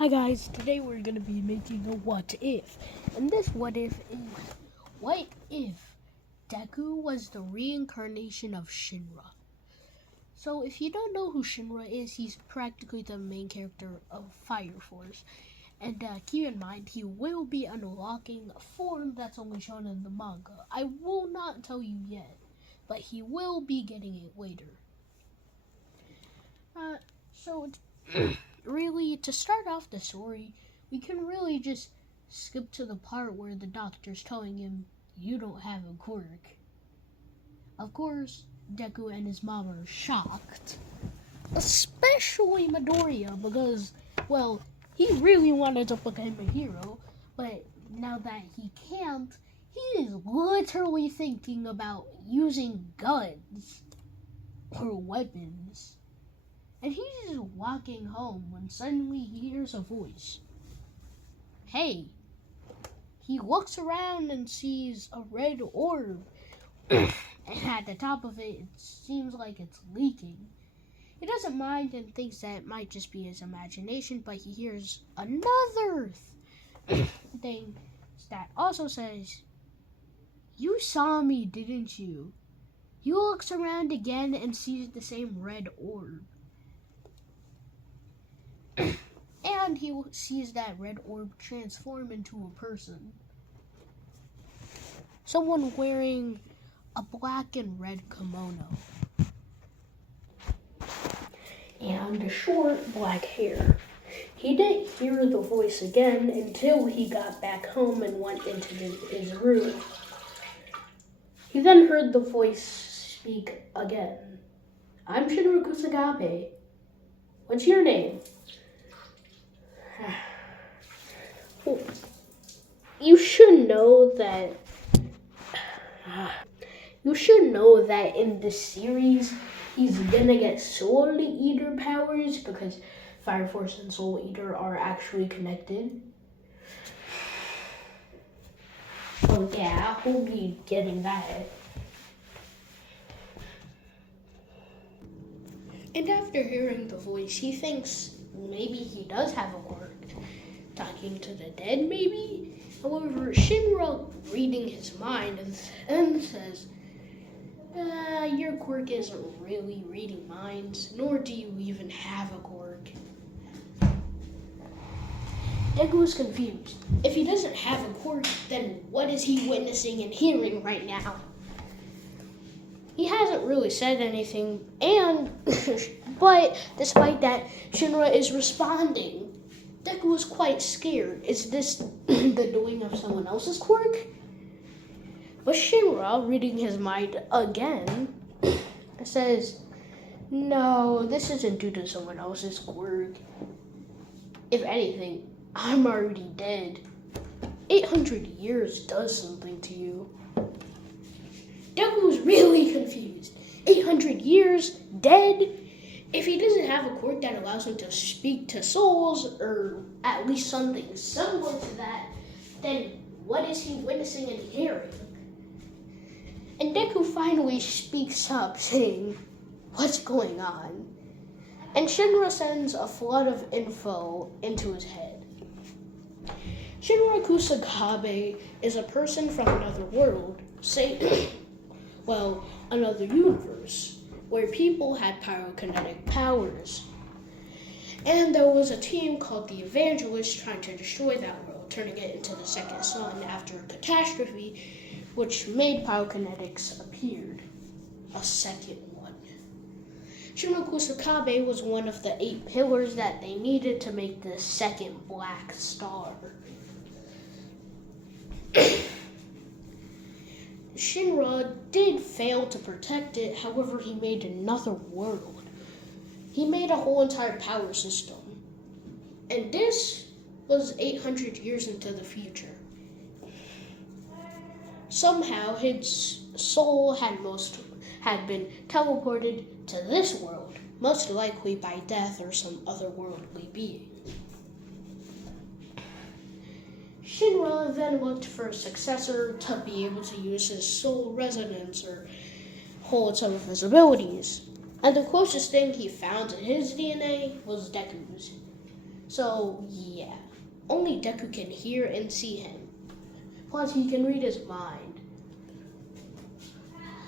Hi guys, today we're going to be making a what if. And this what if is, what if Deku was the reincarnation of Shinra? So if you don't know who Shinra is, he's practically the main character of Fire Force. And keep in mind, he will be unlocking a form that's only shown in the manga. I will not tell you yet, but he will be getting it later. So really, to start off the story, we can really just skip to the part where the doctor's telling him, you don't have a quirk. Of course, Deku and his mom are shocked. Especially Midoriya, because, well, he really wanted to become a hero, but now that he can't, he is literally thinking about using guns or weapons. And he's just walking home when suddenly he hears a voice. Hey! He looks around and sees a red orb. And at the top of it, it seems like it's leaking. He doesn't mind and thinks that it might just be his imagination, but he hears another thing that also says, you saw me, didn't you? He looks around again and sees the same red orb. And he sees that red orb transform into a person. Someone wearing a black and red kimono. And short black hair. He didn't hear the voice again until he got back home and went into his room. He then heard the voice speak again. I'm Shinra Kusagabe. What's your name? You should know that in this series he's gonna get Soul Eater powers because Fire Force and Soul Eater are actually connected. Oh yeah, he'll be getting that. And after hearing the voice, he thinks maybe he does have a quirk. Talking to the dead, maybe? However, Shinra reading his mind and says, your quirk isn't really reading minds, nor do you even have a quirk. Deku is confused. If he doesn't have a quirk, then what is he witnessing and hearing right now? He hasn't really said anything, but despite that, Shinra is responding. Deku is quite scared. Is this the doing of someone else's quirk? But Shinra, reading his mind again, says, no, this isn't due to someone else's quirk. If anything, I'm already dead. 800 years does something to you. Deku's really confused. 800 years, dead? If he doesn't have a quirk that allows him to speak to souls, or at least something similar to that, then what is he witnessing and hearing? And Deku finally speaks up, saying, what's going on? And Shinra sends a flood of info into his head. Shinra Kusagabe is a person from another world, another universe, where people had pyrokinetic powers. And there was a team called the Evangelists trying to destroy that world, turning it into the second sun after a catastrophe which made pyrokinetics appeared. A second one. Shinra Kusakabe was one of the 8 pillars that they needed to make the second black star. Shinra did fail to protect it, however he made another world. He made a whole entire power system. And this was 800 years into the future. Somehow his soul had been teleported to this world, most likely by death or some otherworldly being. Shinra then looked for a successor to be able to use his soul resonance or hold some of his abilities. And the closest thing he found to his DNA was Deku's. So, yeah. Only Deku can hear and see him. Plus, he can read his mind.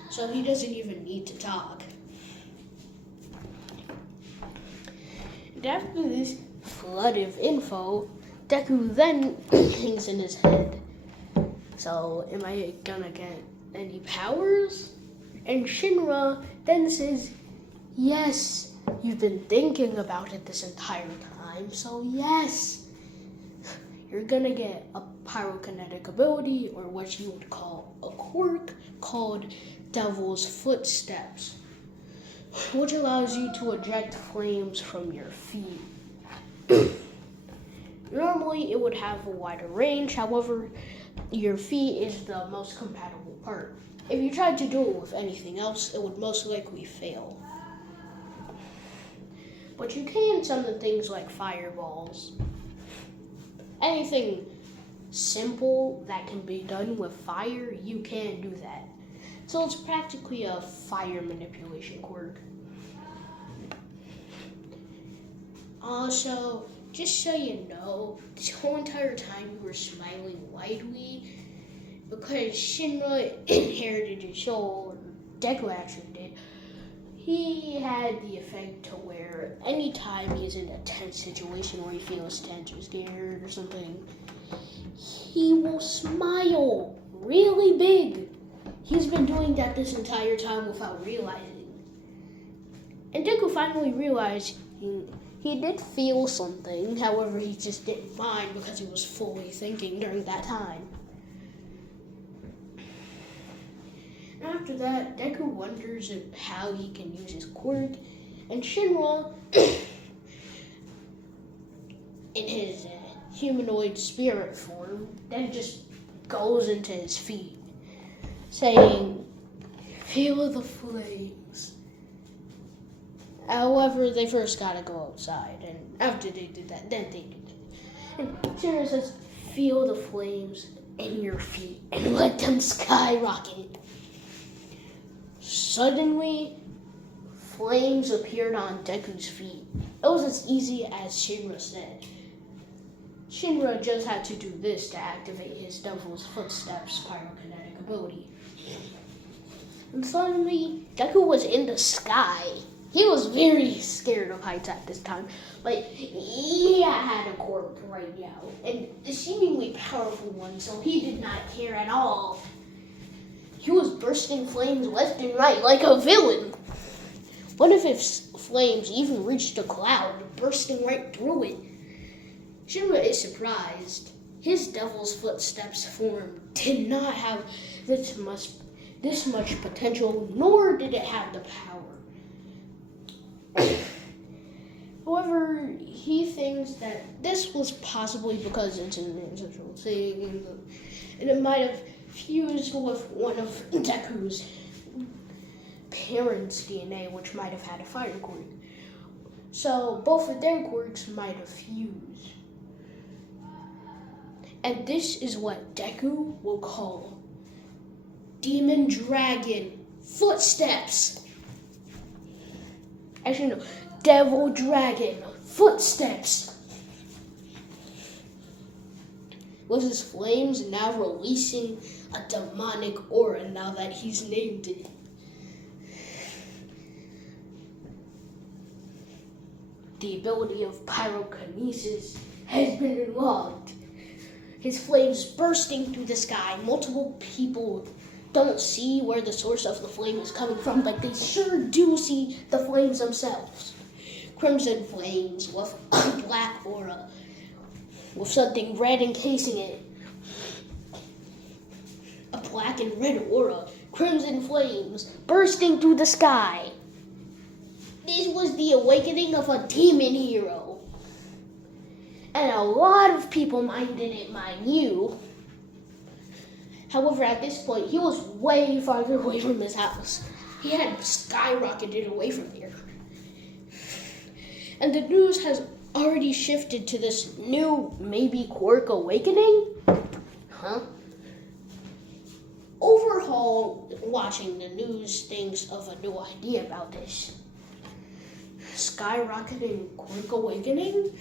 So he doesn't even need to talk. And after this flood of info, Deku then thinks in his head, so am I gonna get any powers? And Shinra then says, yes, you've been thinking about it this entire time, so yes, you're gonna get a pyrokinetic ability, or what you would call a quirk, called Devil's Footsteps, which allows you to eject flames from your feet. Normally, it would have a wider range, however, your feet is the most compatible part. If you tried to do it with anything else, it would most likely fail. But you can summon things like fireballs. Anything simple that can be done with fire, you can do that. So it's practically a fire manipulation quirk. Also, just so you know, this whole entire time you were smiling widely because Shinra inherited his soul, Deku actually did. He had the effect to where anytime he's in a tense situation where he feels tense or scared or something, he will smile really big. He's been doing that this entire time without realizing. And Deku finally realized he did feel something, however he just didn't mind because he was fully thinking during that time. After that, Deku wonders how he can use his quirk, and Shinra, in his humanoid spirit form, then just goes into his feet, saying, feel the flames. However, they first gotta go outside, and after they do that, then they do that. And Shinra says, feel the flames in your feet and let them skyrocket. Suddenly, flames appeared on Deku's feet. It was as easy as Shinra said. Shinra just had to do this to activate his Devil's Footsteps pyrokinetic ability. And suddenly, Deku was in the sky. He was very scared of heights at this time. Like, he had a quirk right now, and a seemingly powerful one, so he did not care at all. He was bursting flames left and right like a villain. One of his flames even reached a cloud, bursting right through it. Shinra is surprised. His Devil's Footsteps form did not have this much potential, nor did it have the power. However, he thinks that this was possibly because it's an ancestral thing, and it might have fused with one of Deku's parents' DNA, which might have had a fire quirk. So both of their quirks might have fused. And this is what Deku will call Demon Dragon Footsteps. Actually, no, Devil Dragon Footsteps. With his flames now releasing a demonic aura now that he's named it. The ability of pyrokinesis has been unlocked. His flames bursting through the sky. Multiple people don't see where the source of the flame is coming from, but they sure do see the flames themselves. Crimson flames with a black aura, with something red encasing it. A black and red aura, crimson flames bursting through the sky. This was the awakening of a demon hero. And a lot of people didn't mind you. However, at this point, he was way farther away from his house. He had skyrocketed away from here. And the news has already shifted to this new, maybe quirk awakening? Overhaul, watching the news, thinks of a new idea about this. Skyrocketing quirk awakening?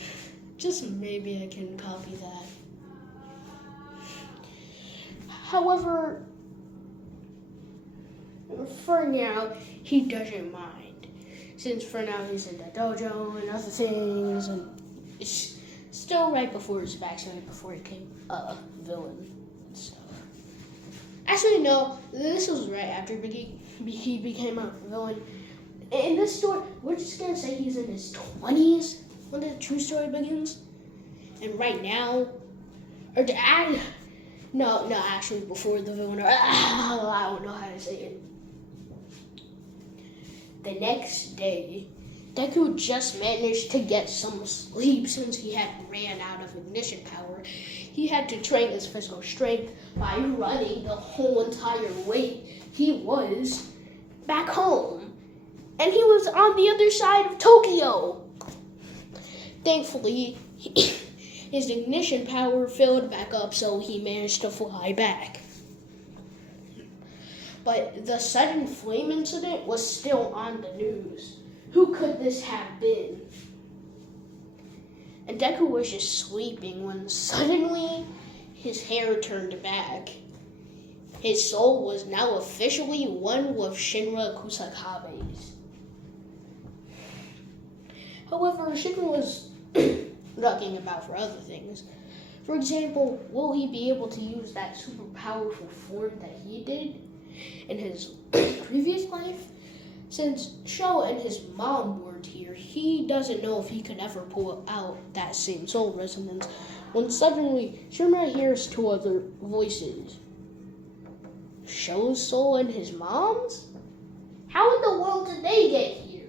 Just maybe I can copy that. However, for now, he doesn't mind. Since for now he's in the dojo and other things, and it's still right before his backstory, before he became a villain and stuff. Actually, no, this was right after he became a villain. In this story, we're just going to say he's in his 20s when the true story begins. And right now, or to add, no, actually before the villain, I don't know how to say it. The next day, Deku just managed to get some sleep since he had ran out of ignition power. He had to train his physical strength by running the whole entire way he was back home. And he was on the other side of Tokyo. Thankfully, his ignition power filled back up, so he managed to fly back. But the sudden flame incident was still on the news. Who could this have been? And Deku was just sleeping when suddenly his hair turned back. His soul was now officially one with Shinra Kusakabe's. However, Shinra was looking about for other things. For example, will he be able to use that super powerful form that he did in his previous life? Since Sho and his mom weren't here, he doesn't know if he could ever pull out that same soul resonance when suddenly Shinra hears two other voices. Sho's soul and his mom's? How in the world did they get here?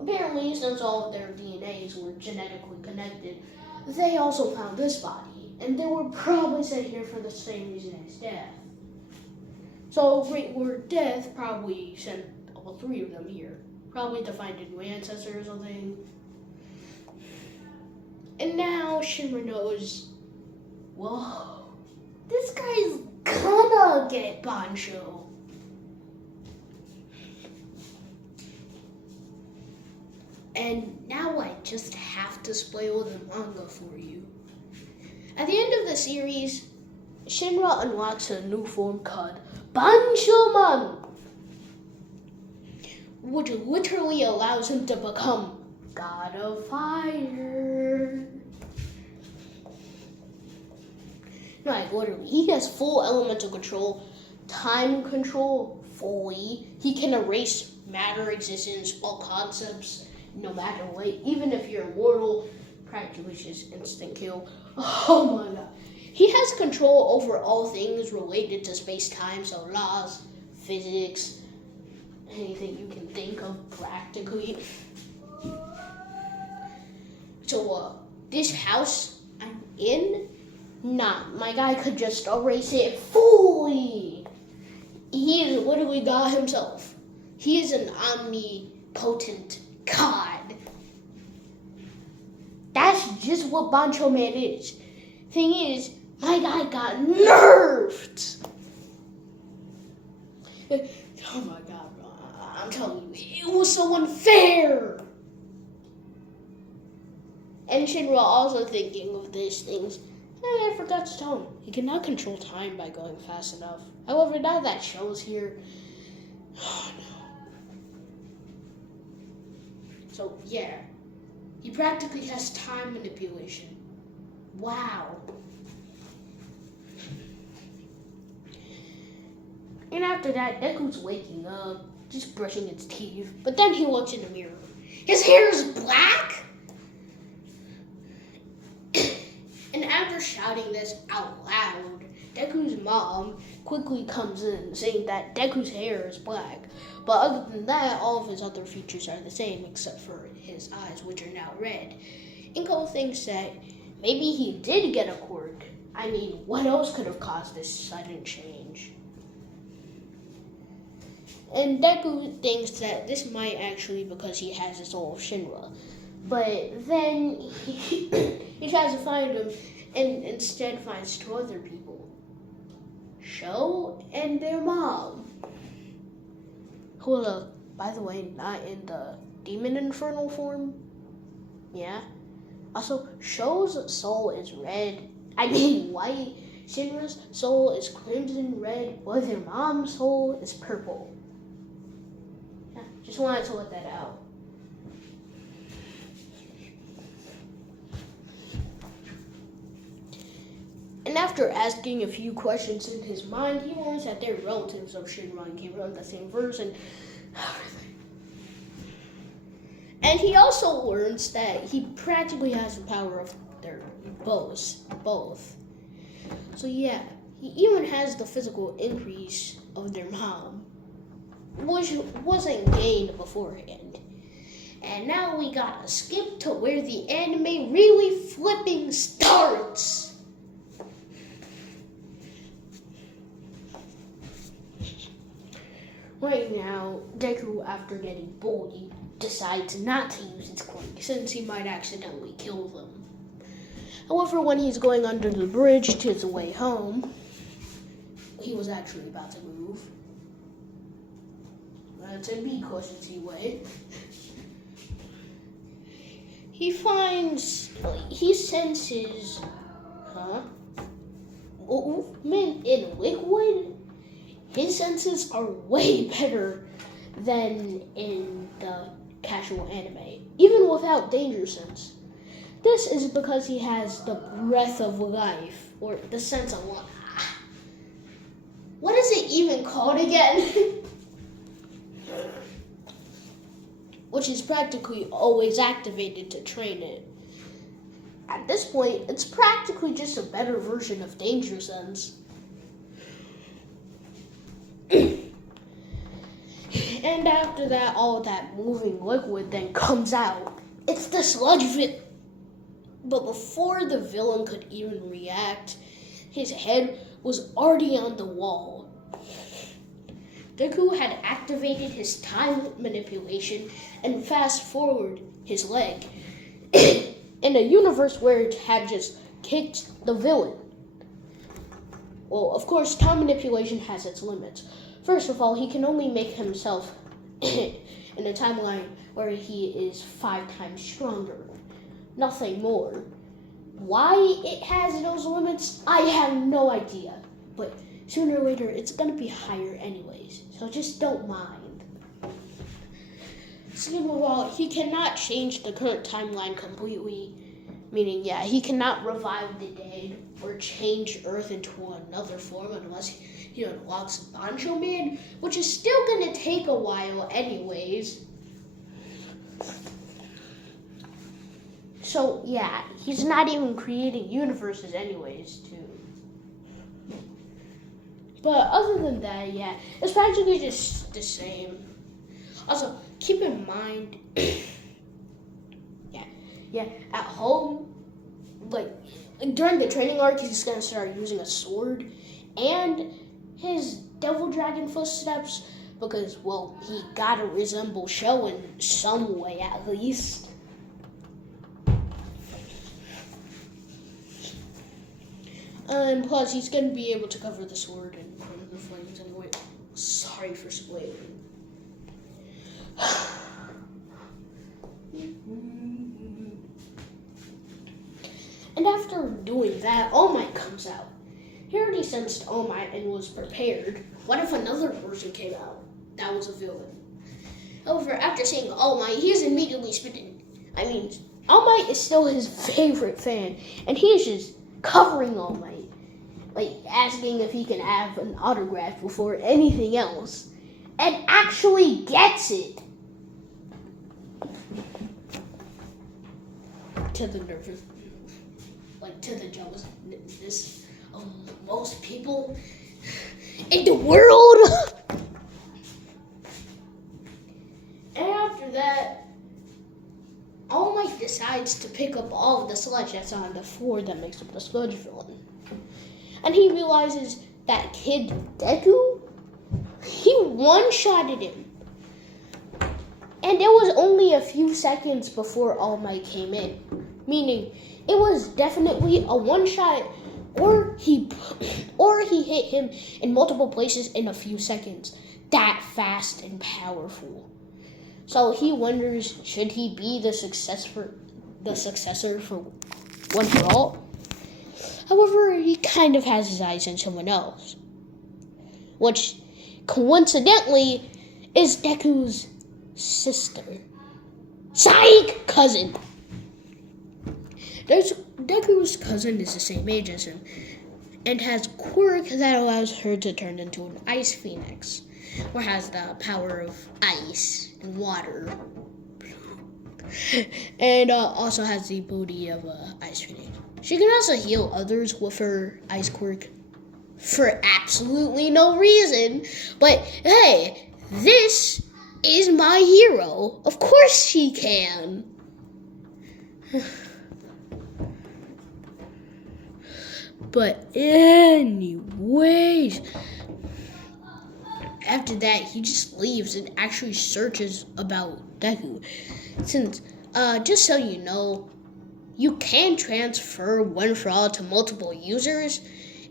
Apparently, since all of their DNAs were genetically connected, they also found this body, and they were probably sent here for the same reason as Death. So Great Lord Death probably sent all three of them here, probably to find a new ancestor or something. And now Shinra knows, whoa, this guy's gonna get Bancho. And now I just have to spoil the manga for you. At the end of the series, Shinra unlocks a new form called Banchoman, which literally allows him to become God of Fire. Like literally, he has full elemental control, time control fully. He can erase matter existence, all concepts, no matter what. Even if you're immortal, practically just instant kill. Oh my god. He has control over all things related to space-time, so laws, physics, anything you can think of practically. So this house I'm in, nah, my guy could just erase it fully. He is literally God himself. He is an omnipotent God. That's just what Bancho Man is. Thing is, my guy got nerfed. Oh my god, bro. I'm telling you, it was so unfair. And Shinra also thinking of these things. I forgot to tell him. He cannot control time by going fast enough. However, now that Sho's here, oh no. So yeah, he practically has time manipulation. Wow. And after that, Deku's waking up, just brushing his teeth. But then he looks in the mirror. His hair is black? And after shouting this out loud, Deku's mom quickly comes in, saying that Deku's hair is black. But other than that, all of his other features are the same, except for his eyes, which are now red. Inko thinks that maybe he did get a quirk. I mean, what else could have caused this sudden change? And Deku thinks that this might actually be because he has the soul of Shinra. But then he tries to find him and instead finds two other people. Sho and their mom. Who by the way, not in the demon infernal form. Yeah. Also, Sho's soul is white. Shinra's soul is crimson red, while their mom's soul is purple. Yeah, just wanted to let that out. And after asking a few questions in his mind, he learns that they're relatives of Shinra and came from the same verse and everything. And he also learns that he practically has the power of their both. So yeah, he even has the physical increase of their mom, which wasn't gained beforehand. And now we gotta skip to where the anime really flipping starts. Right now, Deku, after getting bullied, decides not to use his quirk since he might accidentally kill them. However, when he's going under the bridge to his way home, he was actually about to move. That's a B cautionary way. He senses, movement in liquid. His senses are way better than in the casual anime, even without danger sense. This is because he has the breath of life, or the sense of life. What is it even called again? Which is practically always activated to train it. At this point, it's practically just a better version of danger sense. And after that, all that moving liquid then comes out. It's the sludge villain. But before the villain could even react, his head was already on the wall. Deku had activated his time manipulation and fast forward his leg in a universe where it had just kicked the villain. Well, of course, time manipulation has its limits. First of all, he can only make himself in a timeline where he is 5 times stronger. Nothing more. Why it has those limits, I have no idea. But sooner or later, it's going to be higher anyways. So just don't mind. Second of all, he cannot change the current timeline completely. Meaning, yeah, he cannot revive the dead or change Earth into another form unless he unlocks Bancho Man, which is still going to take a while anyways. So, yeah, he's not even creating universes anyways, too. But other than that, yeah, it's practically just the same. Also, keep in mind, at home, like, during the training arc, he's going to start using a sword and his devil dragon footsteps because, well, he got to resemble Sho in some way at least. And plus, he's going to be able to cover the sword and the flames anyway. Sorry for spoiling. And after doing that, All Might comes out. He already sensed All Might and was prepared. What if another person came out? That was a villain. However, after seeing All Might, he is immediately smitten. I mean, All Might is still his favorite fan, and he is just covering All Might, like asking if he can have an autograph before anything else, and actually gets it. To the nervous, to the jealousness of most people in the world. And after that, All Might decides to pick up all of the sludge that's on the floor that makes up the sludge villain. And he realizes that kid Deku, he one-shotted him. And it was only a few seconds before All Might came in. Meaning, it was definitely a one-shot, or he hit him in multiple places in a few seconds. That fast and powerful. So he wonders, should he be the the successor for One for All. However, he kind of has his eyes on someone else, which coincidentally is Deku's sister. Psych! Cousin. Deku's cousin is the same age as him and has a quirk that allows her to turn into an ice phoenix, or has the power of ice and water, and also has the booty of ice phoenix. She can also heal others with her ice quirk for absolutely no reason, but hey, this is my hero. Of course she can. But anyways, after that, he just leaves and actually searches about Deku. Since, just so you know, you can transfer One for All to multiple users.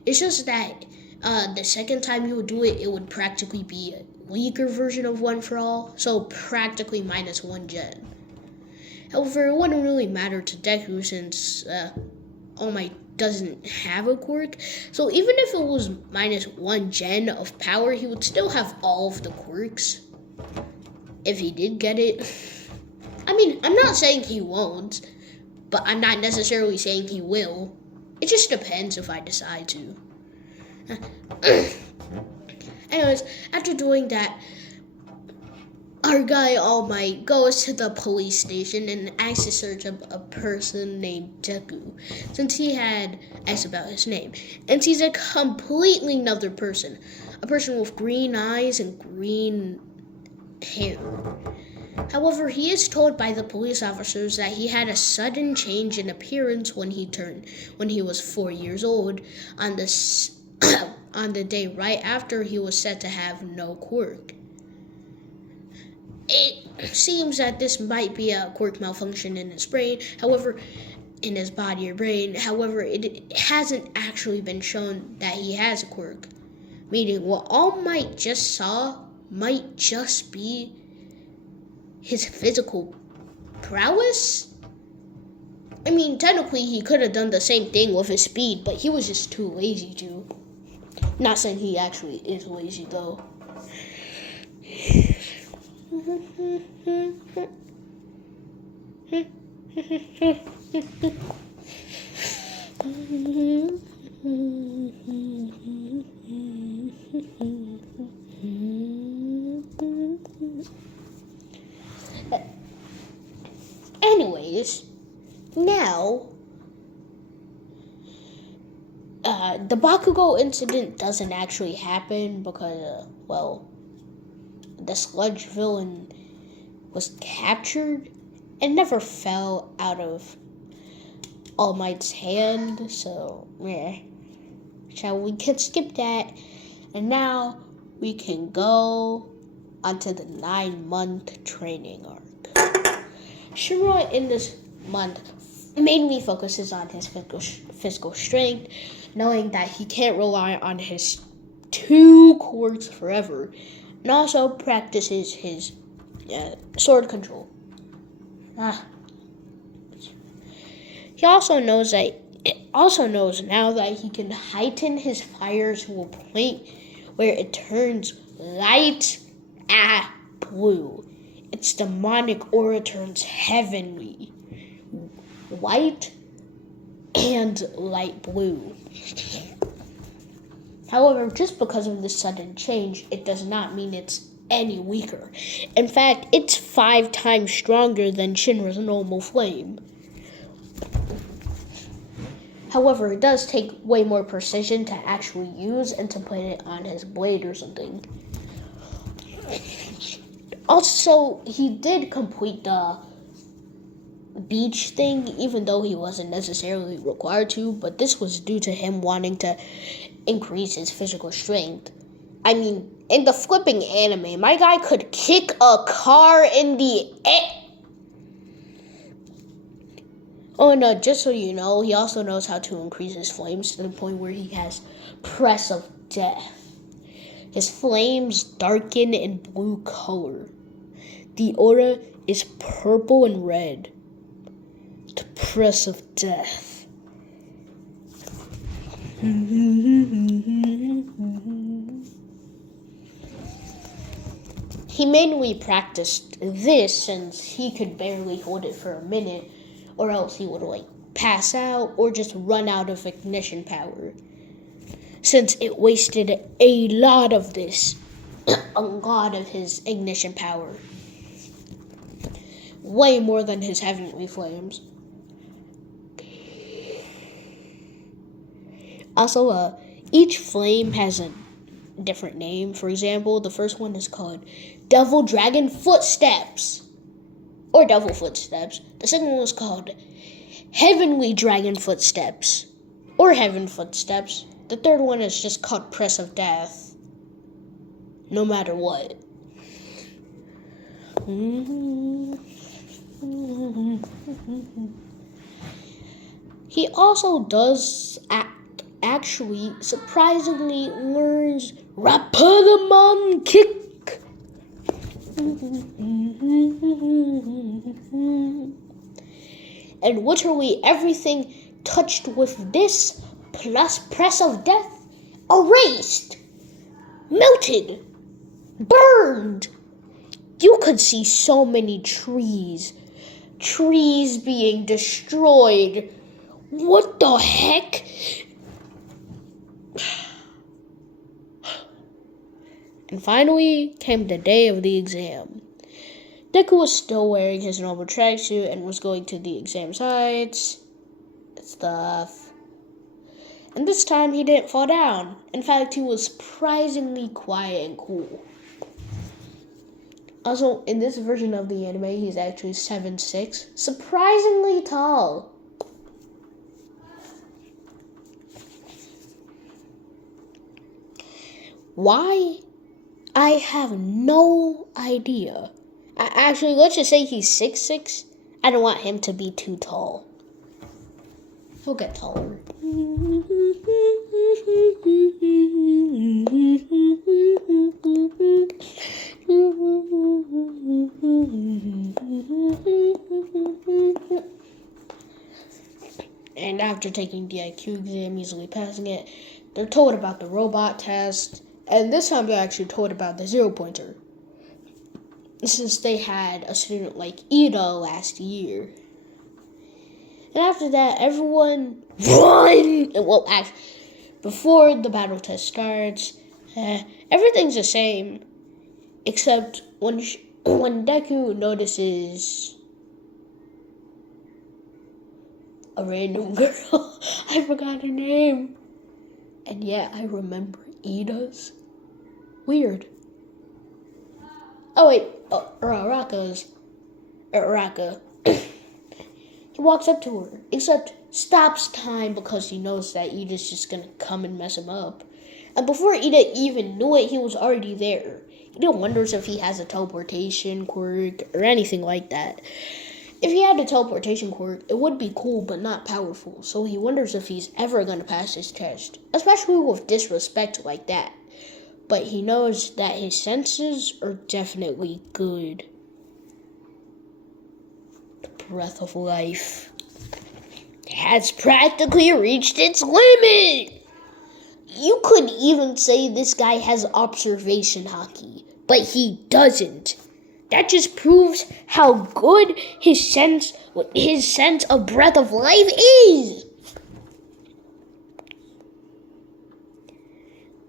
It's just that the second time you would do it, it would practically be a weaker version of One for All, so practically minus 1 gen. However, it wouldn't really matter to Deku since All Might doesn't have a quirk, so even if it was minus 1 gen of power, he would still have all of the quirks if he did get it. I mean, I'm not saying he won't, but I'm not necessarily saying he will. It just depends if I decide to. Anyways, after doing that, our guy All Might goes to the police station and asks to search up a person named Deku, since he had asked about his name, and sees a completely another person, a person with green eyes and green hair. However, he is told by the police officers that he had a sudden change in appearance when he was 4 years old, on the day right after he was said to have no quirk. It seems that this might be a quirk malfunction in his brain, in his body or brain. However, it hasn't actually been shown that he has a quirk, meaning what All Might just saw might just be his physical prowess. I mean, technically he could have done the same thing with his speed, but he was just too lazy to. Not saying he actually is lazy though. Anyways, now the Bakugo incident doesn't actually happen because, the sludge villain was captured and never fell out of All Might's hand, so we can skip that, and now we can go onto the 9-month training arc. Shinra in this month mainly focuses on his physical strength, knowing that he can't rely on his 2 quirks forever, and also practices his sword control. He also knows now that he can heighten his fire to a point where it turns light blue. Its demonic aura turns heavenly, white and light blue. However, just because of this sudden change, it does not mean it's any weaker. In fact, it's 5 times stronger than Shinra's normal flame. However, it does take way more precision to actually use and to put it on his blade or something. Also, he did complete the beach thing, even though he wasn't necessarily required to, but this was due to him wanting to increase his physical strength. I mean, in the flipping anime, my guy could kick a car in the air. Oh, and just so you know, he also knows how to increase his flames to the point where he has Press of Death. His flames darken in blue color. The aura is purple and red. The press of death. He mainly practiced this since he could barely hold it for a minute, or else he would pass out or just run out of ignition power. Since it wasted a lot of this, a lot of his ignition power. Way more than his heavenly flames. Also, each flame has a different name. For example, the first one is called Devil Dragon Footsteps, or Devil Footsteps. The second one was called Heavenly Dragon Footsteps, or Heaven Footsteps. The third one is just called Press of Death. No matter what. He also does actually surprisingly learns Rapidamon Kick. And literally everything touched with this plus Press of Death erased, melted, burned. You could see so many trees being destroyed. What the heck? And finally came the day of the exam. Deku was still wearing his normal tracksuit and was going to the exam sites and stuff. And this time he didn't fall down. In fact, he was surprisingly quiet and cool. Also, in this version of the anime, he's actually 7'6", surprisingly tall. Why? I have no idea. Actually, let's just say he's 6'6". I don't want him to be too tall. He'll get taller. And after taking the IQ exam, easily passing it, they're told about the robot test. And this time they're actually told about the 0-pointer. Since they had a student like Ida last year. And after that, everyone run! Well, actually, before the battle test starts, everything's the same. Except when Deku notices a random girl. I forgot her name. And yeah, I remember Ida's. Weird. Oh wait, Araka. He walks up to her, except stops time because he knows that Ida's just gonna come and mess him up. And before Ida even knew it, he was already there. Ida wonders if he has a teleportation quirk or anything like that. If he had a teleportation quirk, it would be cool but not powerful, so he wonders if he's ever gonna pass his test, especially with disrespect like that. But he knows that his senses are definitely good. The breath of life has practically reached its limit. You could even say this guy has observation haki, but he doesn't. That just proves how good his sense of breath of life is.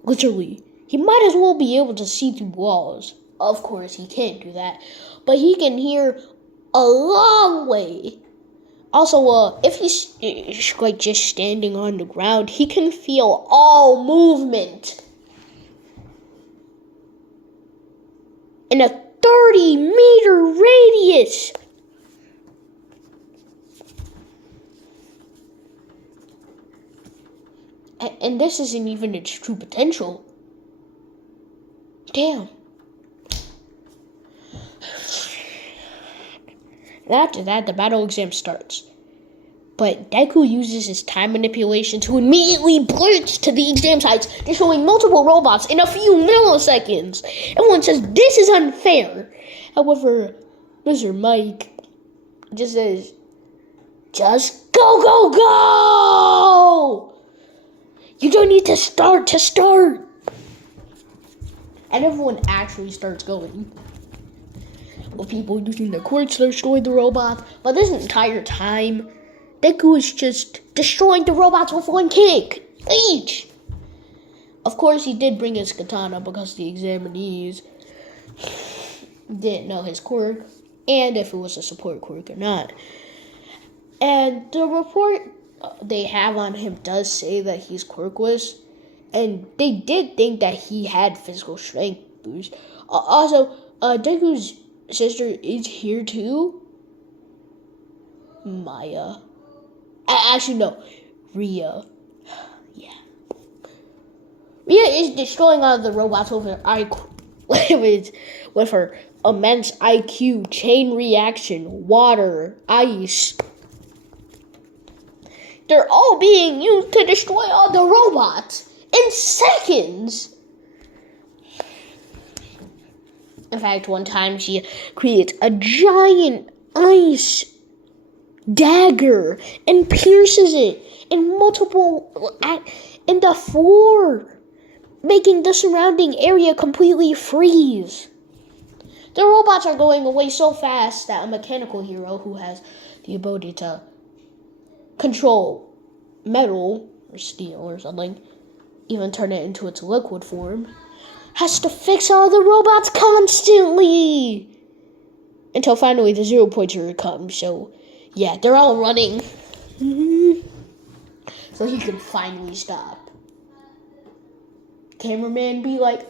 Literally, he might as well be able to see through walls. Of course, he can't do that, but he can hear a long way. Also, if he's just standing on the ground, he can feel all movement. In a 30-meter radius. And this isn't even its true potential. Damn. And after that, the battle exam starts. But Deku uses his time manipulation to immediately blitz to the exam sites, destroying multiple robots in a few milliseconds. Everyone says this is unfair. However, Mr. Mike just says, Just go, go, go! You don't need to start. And everyone actually starts going. With people using their quirks to destroy the robots. But this entire time, Deku is just destroying the robots with one kick each. Of course, he did bring his katana because the examinees didn't know his quirk and if it was a support quirk or not. And the report they have on him does say that he's quirkless, and they did think that he had physical strength boost. Also, Deku's sister is here too. Maya. Actually, no. Rhea. Yeah. Rhea is destroying all the robots with her immense IQ, chain reaction, water, ice. They're all being used to destroy all the robots in seconds. In fact, one time she creates a giant ice dagger and pierces it in the floor, making the surrounding area completely freeze. The robots are going away so fast that a mechanical hero who has the ability to control metal or steel or something, even turn it into its liquid form, has to fix all the robots constantly until finally the 0 pointer comes. So yeah, they're all running so he can finally stop. Cameraman be like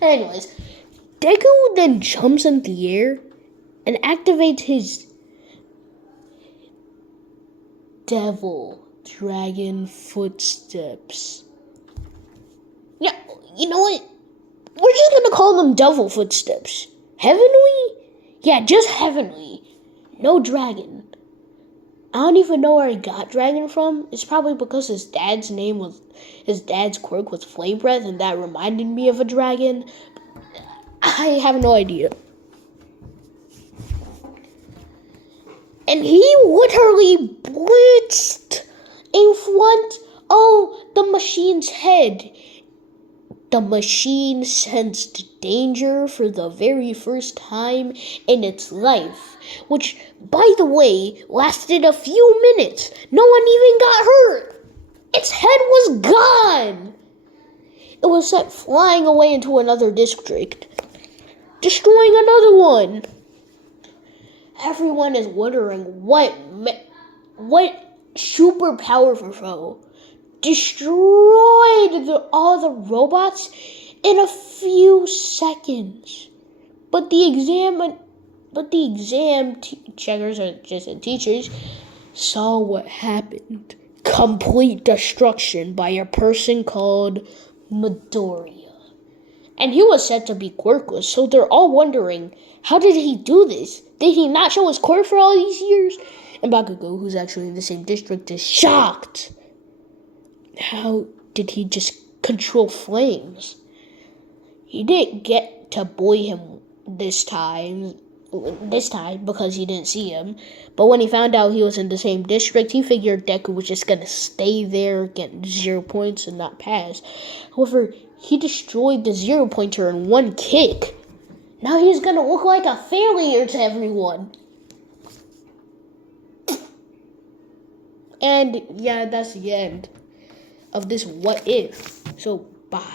anyways, Deku then jumps in the air and activates his devil dragon footsteps. Yeah, you know what? We're just gonna call them devil footsteps. Heavenly? Yeah, just heavenly. No dragon. I don't even know where he got dragon from. It's probably because his dad's quirk was flame breath, and that reminded me of a dragon. I have no idea. And he literally blitzed in front of the machine's head. The machine sensed danger for the very first time in its life, which, by the way, lasted a few minutes. No one even got hurt. Its head was gone. It was sent flying away into another district, destroying another one. Everyone is wondering what super powerful foe destroyed all the robots in a few seconds. But the exam checkers or just teachers saw what happened. Complete destruction by a person called Midoriya. And he was said to be quirkless, so they're all wondering, how did he do this? Did he not show his quirk for all these years? And Bakugo, who's actually in the same district, is shocked. How did he just control flames? He didn't get to bully him this time because he didn't see him. But when he found out he was in the same district, he figured Deku was just going to stay there, get 0 points, and not pass. However, he destroyed the 0 pointer in one kick. Now he's going to look like a failure to everyone. And yeah, that's the end of this what if. So bye.